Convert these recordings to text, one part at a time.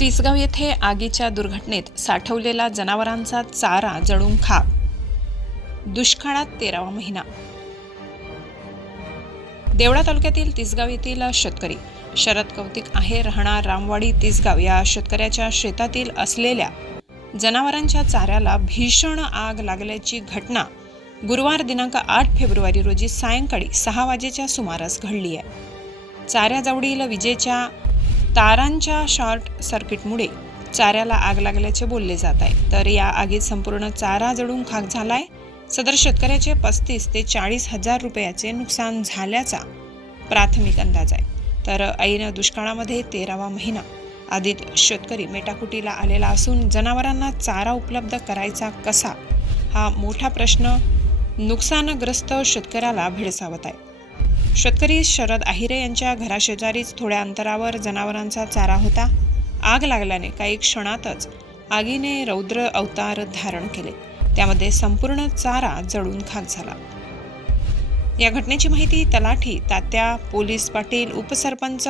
तिसगाव येथे आगीच्या दुर्घटनेत साठवलेला जनावरांचा चारा जळून खाक. दुष्काळात तेरावा महिना. देवळा तालुक्यातील तिसगाव येथील शेतकरी शरद कौतिक आहे. राहणार रामवाडी तिसगाव या शेतकऱ्याच्या शेतातील असलेल्या जनावरांच्या चाऱ्याला भीषण आग लागल्याची घटना गुरुवार दिनांक आठ फेब्रुवारी रोजी सायंकाळी सहा वाजेच्या सुमारास घडली आहे. चाऱ्याजवळील विजेच्या तारांच्या शॉर्ट सर्किटमुळे चाऱ्याला आग लागल्याचे बोलले जात आहे. तर या आगीत संपूर्ण चारा जळून खाक झालाय. सदर शेतकऱ्याचे पस्तीस ते चाळीस हजार रुपयाचे नुकसान झाल्याचा प्राथमिक अंदाज आहे. तर ऐन दुष्काळामध्ये तेरावा महिना. आधीत शेतकरी मेटाकुटीला आलेला असून जनावरांना चारा उपलब्ध करायचा कसा? हा मोठा प्रश्न नुकसानग्रस्त शेतकऱ्याला भेडसावत आहे. शेतकरी शरद आहिरे यांच्या घराशेजारीच थोड्या अंतरावर जनावरांचा चारा होता. आग लागल्याने काही क्षणातच आगीने रौद्र अवतार धारण केले. त्यामध्ये संपूर्ण चारा जळून खाक झाला. या घटनेची माहिती तलाठी तात्या पोलीस पाटील उपसरपंच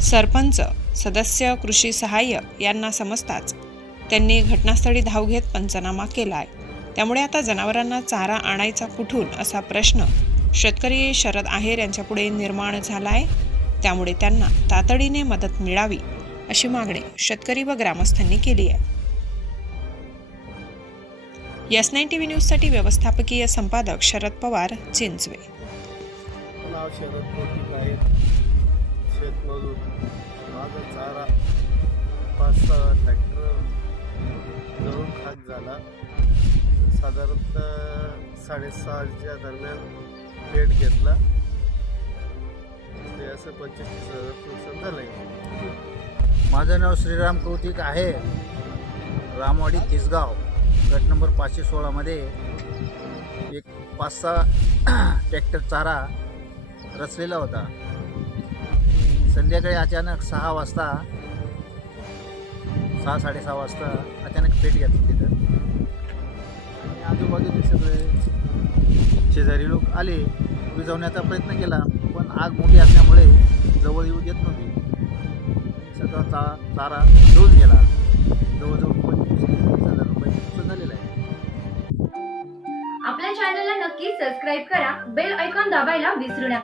सरपंच सदस्य कृषी सहाय्यक यांना समजताच त्यांनी घटनास्थळी धाव घेत पंचनामा केलाय. त्यामुळे आता जनावरांना चारा आणायचा कुठून असा प्रश्न शेतकरी शरद आहेर यांच्यापुढे निर्माण झाला आहे त्यामुळे त्यांना तातडीने मदत मिळावी अशी मागणी शेतकरी व ग्रामस्थांनी केली आहे. यस नाईन टी व्ही न्यूजसाठी व्यवस्थापकीय संपादक शरद पवार चिंचवे. नाव शरद शेतमजूर माझा चारा पाच सहा ट्रॅक्टर जळून खाक झाला. साधारणतः साडेसहाच्या दरम्यान पेट घेतला. ते असं पंचवीस हजार नुकसान झालं आहे माझं नाव श्रीराम कौतिक आहे. रामवाडी तिसगाव गट नंबर पाचशे सोळामध्ये एक पाच सहा ट्रॅक्टर चारा रचलेला होता. संध्याकाळी अचानक सहा वाजता सहा साडेसहा वाजता अचानक पेट घेतली तिथं. आजूबाजूचे सगळे शेजारी लोक आले विजवण्याचा प्रयत्न केला पण आग मोठी असल्यामुळे जवळ येऊ देत नव्हती. सगळा चा चारा जळून गेला. जवळजवळ पंचवीस ते हजार रुपये खर्च झालेला आहे. आपल्या चॅनलला नक्की सबस्क्राईब करा बेल ऐकॉन दाबायला विसरू नका.